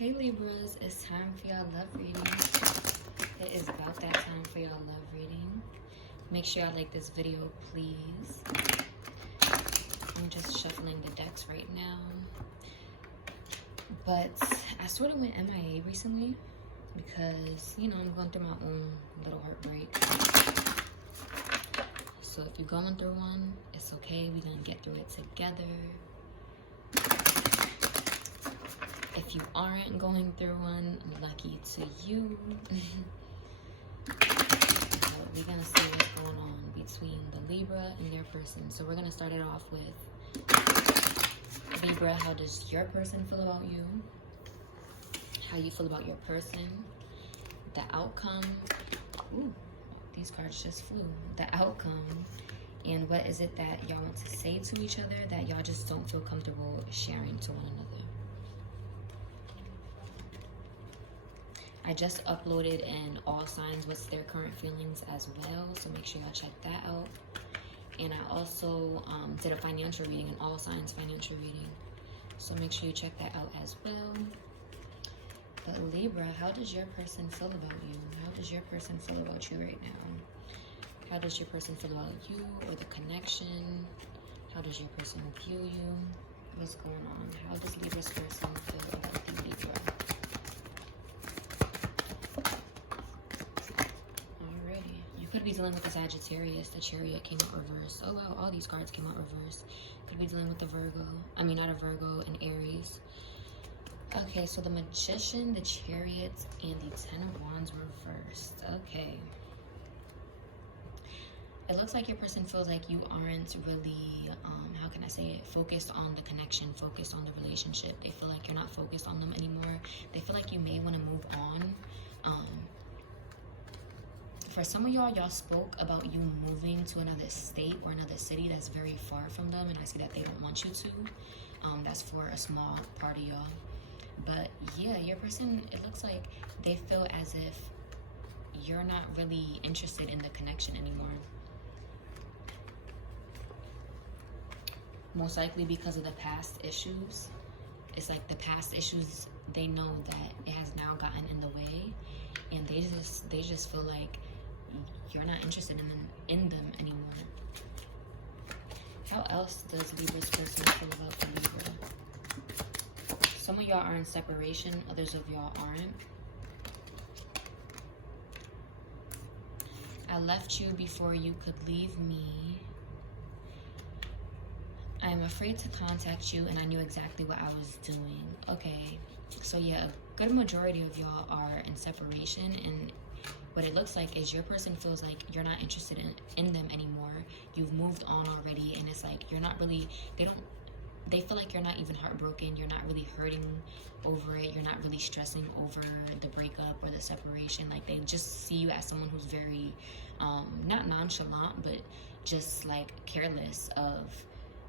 Hey Libras, it's time for y'all love reading. It is about that time for y'all love reading. Make sure y'all like this video, please. I'm just shuffling the decks right now. But I sort of went MIA recently because, you know, I'm going through my own little heartbreak. So if you're going through one, it's okay. We're going to get through it together. If you aren't going through one, lucky to you. We're going to see what's going on between the Libra and their person. So we're going to start it off with Libra. How does your person feel about you? How you feel about your person? The outcome. Ooh, these cards just flew. The outcome. And what is it that y'all want to say to each other that y'all just don't feel comfortable sharing to one another? I just uploaded in all signs what's their current feelings as well, so make sure y'all check that out. And I also did a financial reading, an all signs financial reading, so make sure you check that out as well. But Libra, how does your person feel about you? How does your person feel about you right now? How does your person feel about you or the connection? How does your person view you? What's going on? How does Libra's person feel about the Libra? Could be dealing with the Sagittarius. The Chariot came out reverse. Oh wow, all these cards came out reverse. Could be dealing with the Virgo. I mean, not a Virgo, an Aries. Okay, so the Magician, the Chariot, and the Ten of Wands reversed. Okay. It looks like your person feels like you aren't really, how can I say it, focused on the connection, focused on the relationship. They feel like you're not focused on them anymore. They feel like you may want to move on. For some of y'all, y'all spoke about you moving to another state or another city that's very far from them, and I see that they don't want you to. That's for a small part of y'all. But yeah, your person, it looks like they feel as if you're not really interested in the connection anymore. Most likely because of the past issues. It's like the past issues, they know that it has now gotten in the way, and they just feel like you're not interested in them anymore. How else does Libra's person feel about the Libra? Some of y'all are in separation, others of y'all aren't. I left you before you could leave me. I am afraid to contact you, and I knew exactly what I was doing. Okay, so yeah, a good majority of y'all are in separation, and what it looks like is your person feels like you're not interested in them anymore. You've moved on already, and it's like you're not really, they feel like you're not even heartbroken. You're not really hurting over it. You're not really stressing over the breakup or the separation. Like, they just see you as someone who's very, not nonchalant, but just like careless of,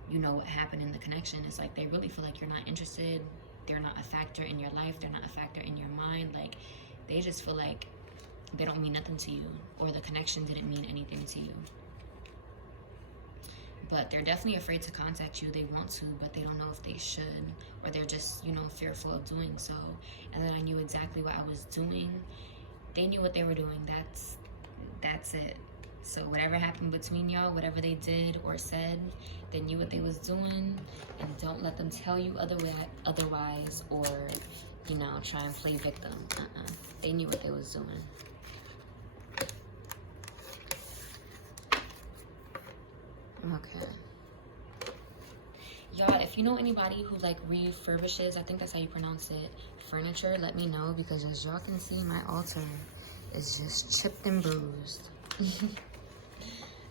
you know, what happened in the connection. It's like they really feel like you're not interested. They're not a factor in your life. They're not a factor in your mind. Like, they just feel like they don't mean nothing to you, or the connection didn't mean anything to you. But they're definitely afraid to contact you. They want to, but they don't know if they should, or they're just, you know, fearful of doing so. And then I knew exactly what I was doing. They knew what they were doing. That's it. So whatever happened between y'all, whatever they did or said, they knew what they was doing, and don't let them tell you otherwise, or, you know, try and play victim. They knew what they was doing. Okay. Y'all, if you know anybody who like refurbishes, I think that's how you pronounce it, furniture, let me know, because as y'all can see, my altar is just chipped and bruised.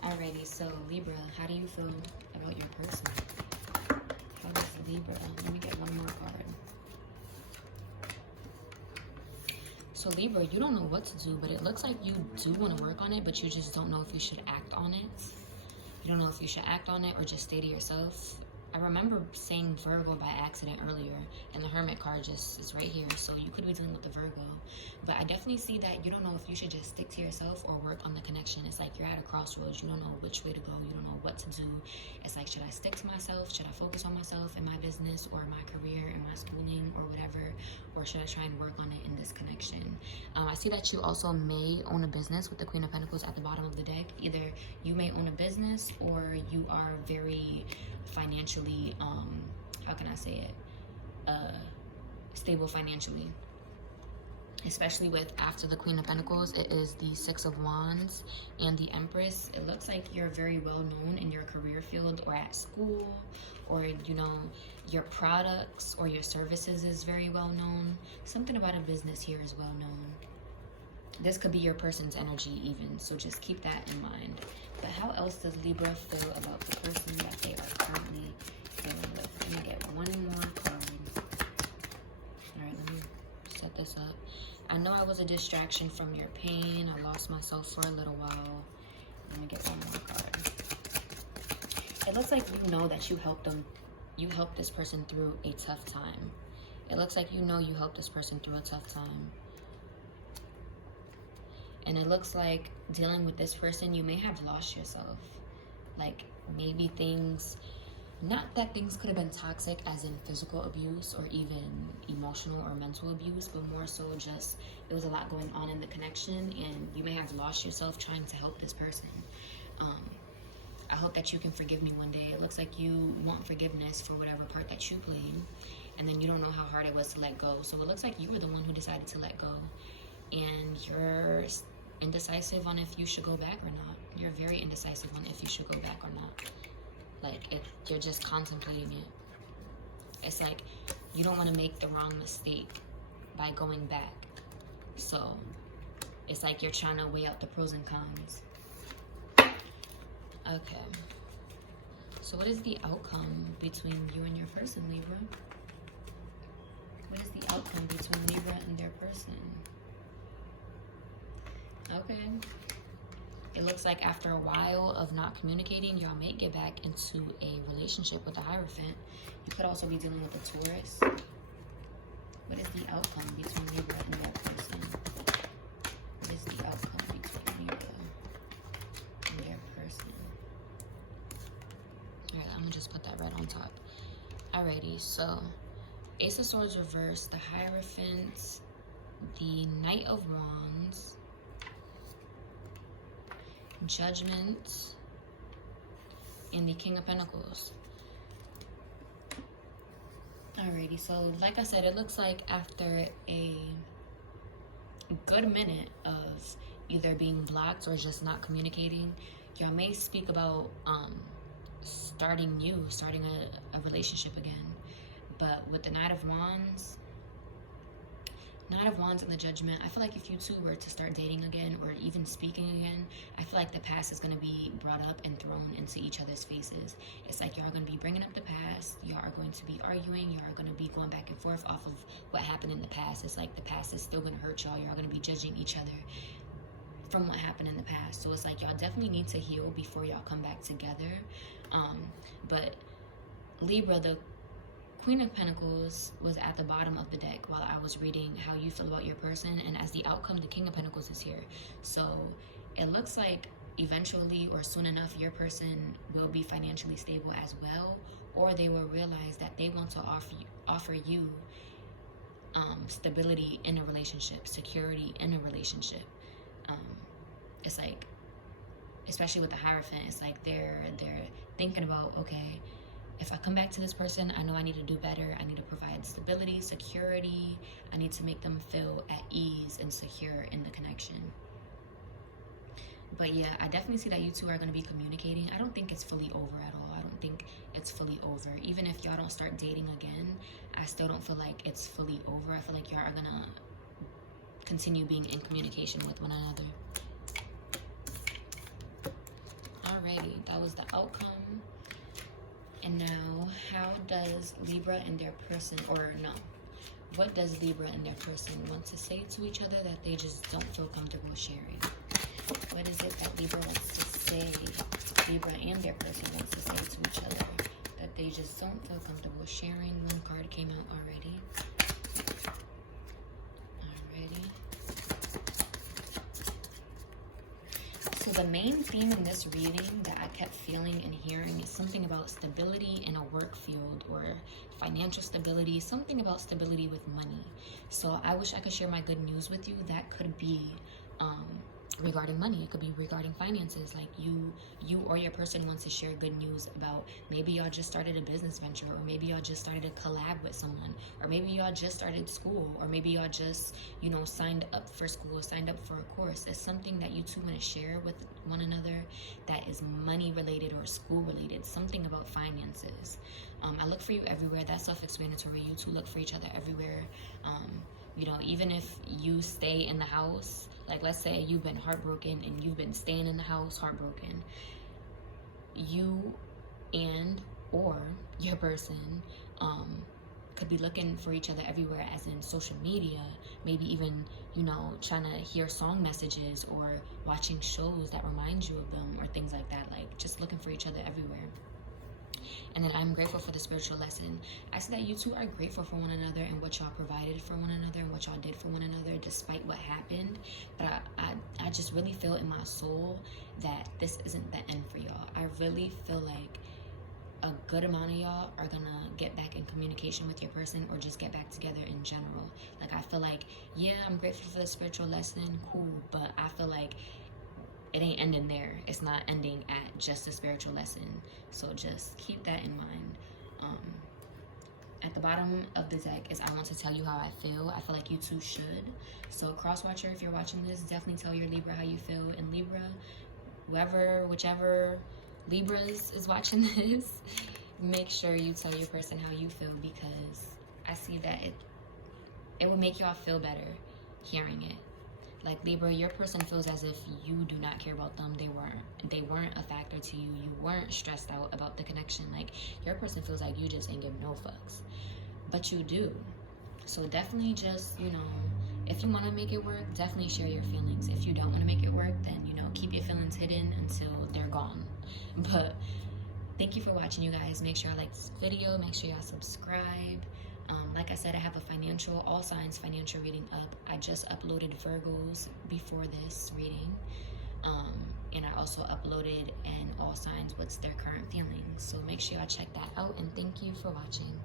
Alrighty, so Libra, how do you feel about your person? How does Libra? Let me get one more card. So Libra, you don't know what to do, but it looks like you do want to work on it, but you just don't know if you should act on it. You don't know if you should act on it or just stay to yourself. I remember saying Virgo by accident earlier, and the Hermit card just is right here, so you could be dealing with the Virgo. But I definitely see that you don't know if you should just stick to yourself or work on the connection. It's like you're at a crossroads. You don't know which way to go. You don't know what to do. It's like, should I stick to myself? Should I focus on myself and my business or my career and my schooling or whatever? or should I try and work on it in this connection? I see that you also may own a business with the Queen of Pentacles at the bottom of the deck. Either you may own a business or you are very financially, how can I say it, stable financially. Especially with after the Queen of Pentacles, it is the Six of Wands and the Empress. It looks like you're very well known in your career field or at school, or you know, your products or your services is very well known. Something about a business here is well known. This could be your person's energy even, so just keep that in mind. But how else does Libra feel about the person that they are currently dealing with? I'm gonna get one more card. All right, let me set this up. I know I was a distraction from your pain. I lost myself for a little while. Let me get one more card. It looks like you know that you helped them. You helped this person through a tough time. It looks like you know you helped this person through a tough time. And it looks like dealing with this person, you may have lost yourself. Like maybe things, not that things could have been toxic as in physical abuse or even emotional or mental abuse, but more so just there was a lot going on in the connection and you may have lost yourself trying to help this person. I hope that you can forgive me one day. It looks like you want forgiveness for whatever part that you played, and then you don't know how hard it was to let go. So it looks like you were the one who decided to let go, and you're indecisive on if you should go back or not. You're very indecisive on if you should go back or not. Like, you're just contemplating it. It's like you don't want to make the wrong mistake by going back. So it's like you're trying to weigh out the pros and cons. Okay. So what is the outcome between you and your person, Libra? What is the outcome between Libra and their person? Okay. It looks like after a while of not communicating, y'all may get back into a relationship with a Hierophant. You could also be dealing with a Taurus. What is the outcome between Libra and that person? What is the outcome between Libra and their person? Alright, I'm gonna just put that right on top. Alrighty, so Ace of Swords reversed, the Hierophant, the Knight of Wands, Judgment, and the King of Pentacles. Alrighty, so like I said, it looks like after a good minute of either being blocked or just not communicating, y'all may speak about starting a relationship again. But with the Knight of Wands and the Judgment, I feel like if you two were to start dating again or even speaking again, I feel like the past is going to be brought up and thrown into each other's faces. It's like y'all are going to be bringing up the past. Y'all are going to be arguing. Y'all are going to be going back and forth off of what happened in the past. It's like the past is still going to hurt y'all. Y'all are going to be judging each other from what happened in the past. So it's like y'all definitely need to heal before y'all come back together. But Libra, the Queen of Pentacles was at the bottom of the deck while I was reading how you feel about your person, and as the outcome, the King of Pentacles is here. So it looks like eventually or soon enough, your person will be financially stable as well, or they will realize that they want to offer you stability in a relationship, security in a relationship. It's like, especially with the Hierophant, it's like they're thinking about, okay, if I come back to this person, I know I need to do better. I need to provide stability, security. I need to make them feel at ease and secure in the connection. But yeah, I definitely see that you two are going to be communicating. I don't think it's fully over at all. I don't think it's fully over. Even if y'all don't start dating again, I still don't feel like it's fully over. I feel like y'all are going to continue being in communication with one another. Alrighty, that was the outcome. And now, how does Libra and their person, or no, what does Libra and their person want to say to each other that they just don't feel comfortable sharing? What is it that Libra wants to say, Libra and their person wants to say to each other that they just don't feel comfortable sharing? One card came out already. So the main theme in this reading that I kept feeling and hearing is something about stability in a work field or financial stability, something about stability with money. So I wish I could share my good news with you. That could be regarding money. It could be regarding finances. Like you or your person wants to share good news about, maybe y'all just started a business venture, or maybe y'all just started a collab with someone, or maybe y'all just started school, or maybe y'all just, you know, signed up for school, signed up for a course. It's something that you two want to share with one another that is money related or school related, something about finances. I look for you everywhere. That's self-explanatory. You two look for each other everywhere. You know, even if you stay in the house, like let's say you've been heartbroken and you've been staying in the house heartbroken, you and or your person could be looking for each other everywhere, as in social media, maybe even, you know, trying to hear song messages or watching shows that remind you of them or things like that. Like just looking for each other everywhere. And then I'm grateful for the spiritual lesson. I see that you two are grateful for one another and what y'all provided for one another and what y'all did for one another despite what happened. But I just really feel in my soul that this isn't the end for y'all. I really feel like a good amount of y'all are gonna get back in communication with your person, or just get back together in general. Like I feel like, yeah, I'm grateful for the spiritual lesson, cool, but I feel like it ain't ending there. It's not ending at just a spiritual lesson. So just keep that in mind. At the bottom of the deck is, I want to tell you how I feel. I feel like you two should. So cross watcher, if you're watching this, definitely tell your Libra how you feel. And Libra, whichever Libras is watching this, make sure you tell your person how you feel, because I see that it will make y'all feel better hearing it. Like Libra, your person feels as if you do not care about them. They weren't a factor to you. You weren't stressed out about the connection. Like your person feels like you just ain't give no fucks, but you do. So definitely just, you know, if you want to make it work, definitely share your feelings. If you don't want to make it work, then, you know, keep your feelings hidden until they're gone. But thank you for watching, you guys. Make sure y'all like this video. Make sure y'all subscribe. Like I said, I have a all signs financial reading up. I just uploaded Virgos before this reading. And I also uploaded an all signs what's their current feelings. So make sure y'all check that out, and thank you for watching.